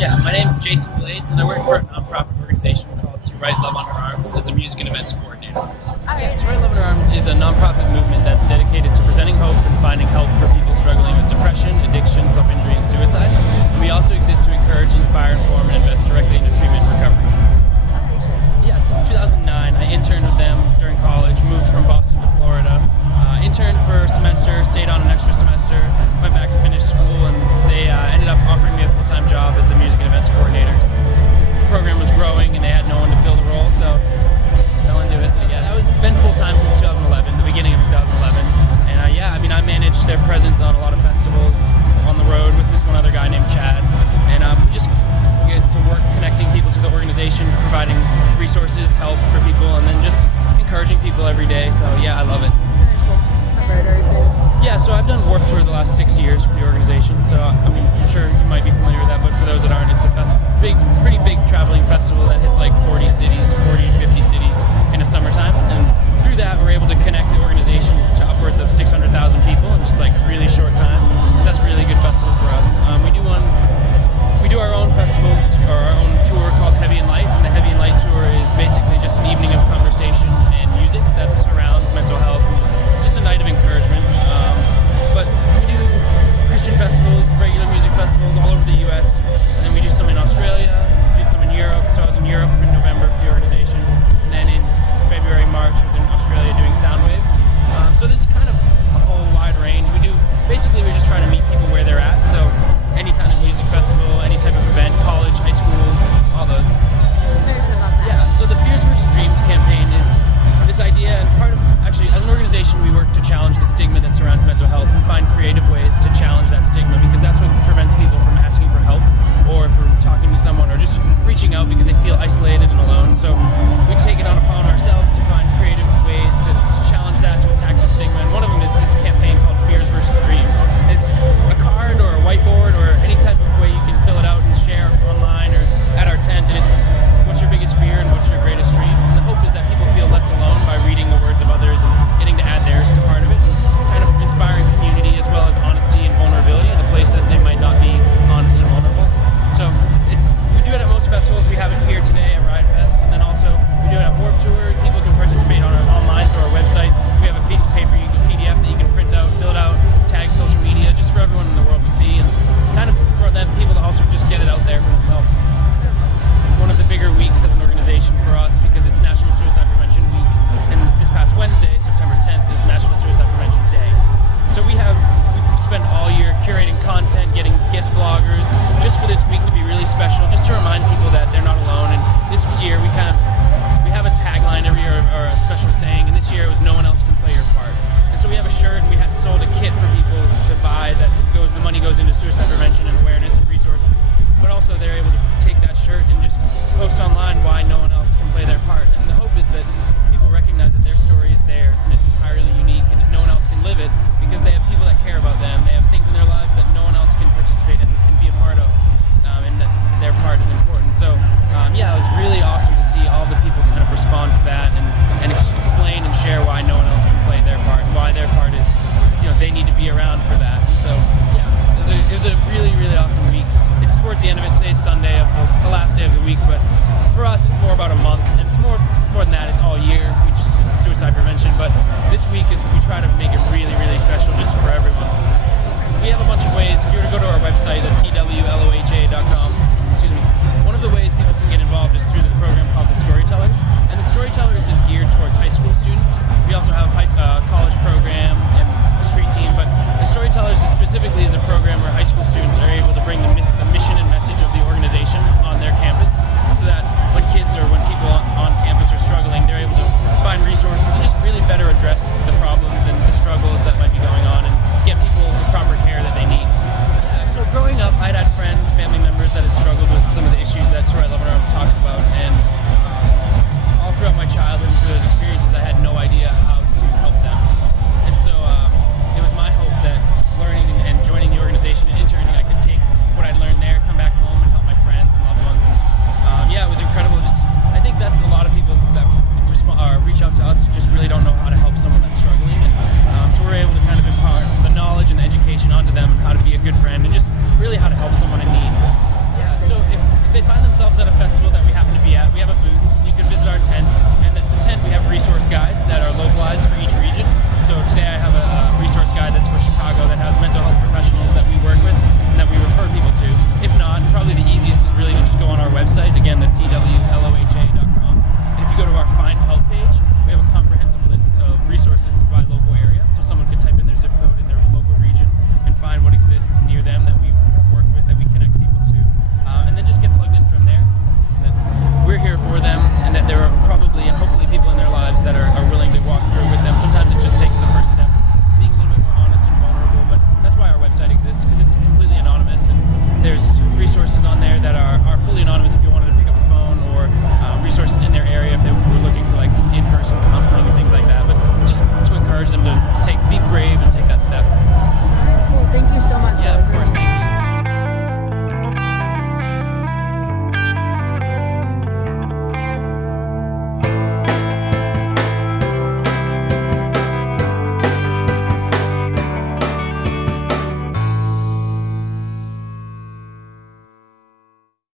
Yeah, my name's Jason Blades, and I work for a nonprofit organization called To Write Love Under Arms as a music and events coordinator. Yeah, To Write Love Under Arms is a nonprofit movement that's dedicated to presenting hope and finding help for people struggling with depression, addiction, self-injury, and suicide. And we also exist to encourage, inspire, inform, and invest directly into treatment and recovery. Yeah, since 2009, I interned with them during college, moved from Boston to Florida, interned for a semester, stayed on an extra semester, went back to finish school, and they ended up offering me a full-time job as the music and events coordinator. The program was growing, and they had no one to fill the role, so I fell into it. Yeah, I've been full-time since 2011, the beginning of 2011, and I managed their presence on a lot of festivals on the road with this one other guy named Chad, and we just get to work connecting people to the organization, providing resources, help for people, and then just encouraging people every day. So yeah, I love it. Yeah, so I've done Warped Tour the last 6 years for the organization, so I'm sure you might be familiar with that, but for those that aren't, it's a pretty big traveling festival that hits like 40 to 50 cities in the summertime, and through that we're able to connect the organization to upwards of 600,000 people in just like a really short time, so that's a really good festival for us. We do our own festivals, or our own tour called Heavy and Light, and the Heavy and Light tour is basically just an evening of conversation and music that surrounds mental health and just a night of encouragement. But we do Christian festivals, regular music festivals all over the U.S., and then we do some in Australia, we did some in Europe, so I was in Europe in November for the organization, and then in February, March, I was in Australia doing Soundwave. So there's kind of a whole wide range. We're just trying to meet people where they're at, so any kind of music festival, any type of event, college, high school, all those. Yeah, so the Fears vs. Dreams campaign is this idea, and part of, actually, as an organization, we work to challenge the stigma that surrounds mental health and find creative ways to challenge that stigma, because that's what prevents people from asking for help, or from talking to someone, or just reaching out because they feel isolated and alone. So we take it upon ourselves to find creative ways to challenge that, to attack the stigma, and one of them is this campaign called Fears vs. Dreams. It's a card or a whiteboard or any type of way you can fill it out and share online or at our tent, and it's what's your biggest fear and what's your greatest dream. And the hope is that people feel less alone by reading the words of others and getting to add theirs to part of it, and kind of inspiring community as well as honesty and vulnerability in a place that they might not be honest and vulnerable. So we do it at most festivals. We have it here today at Riot Fest, and then also we do it at Warped Tour. People can participate online through our website. We have a piece of paper, a PDF that you can print out, fill it out, tag social media, just for everyone in the world to see, and kind of for then people to also just get it out there for themselves. One of the bigger weeks as an organization for us, because it's National Suicide Prevention Week, and this past Wednesday, September 10th, is National Suicide Prevention Day. So we spend all year curating content, getting guest bloggers, just for this week to be really special, just to remind people that they're not alone. And this year we have a tagline every year, or a special saying, and this year it was "No one else can play your part." And so we have a shirt, and we had sold a kit for people to buy the money goes into suicide prevention and awareness and resources, but also they're able to take that shirt and just post online why no one else can play their part. And the hope is that people recognize that their story is theirs and it's entirely unique, and that no one else can live it because they have people that care about them. They have things in their lives that no one else can participate in and can be a part of, and that their part is important. So it was really awesome to see all the people kind of respond to that and explain and share why themselves at a festival that we happen to be at, we have a booth. You can visit our tent, and at the tent we have resource guides that are localized for each region. So today I have a resource guide that's for Chicago that has mental health professionals that we work with and that we refer people to. If not, probably the easiest is really to just go on our website, again, the TWLOHA.com. And if you go to our Find Health page, we have a comprehensive list of resources by local area. So someone could type in their zip code in their local region and find what exists near them that we have worked with, that we connect people to. And then just get plugged in from there. And that we're here for them, and that there are probably and hopefully people in their lives that are willing to walk through with them. Sometimes it just takes the first step, being a little bit more honest and vulnerable, but that's why our website exists, because it's completely anonymous, and there's resources on there that are fully anonymous if you wanted to pick up a phone, or resources in their area if they were looking for like in-person counseling and things like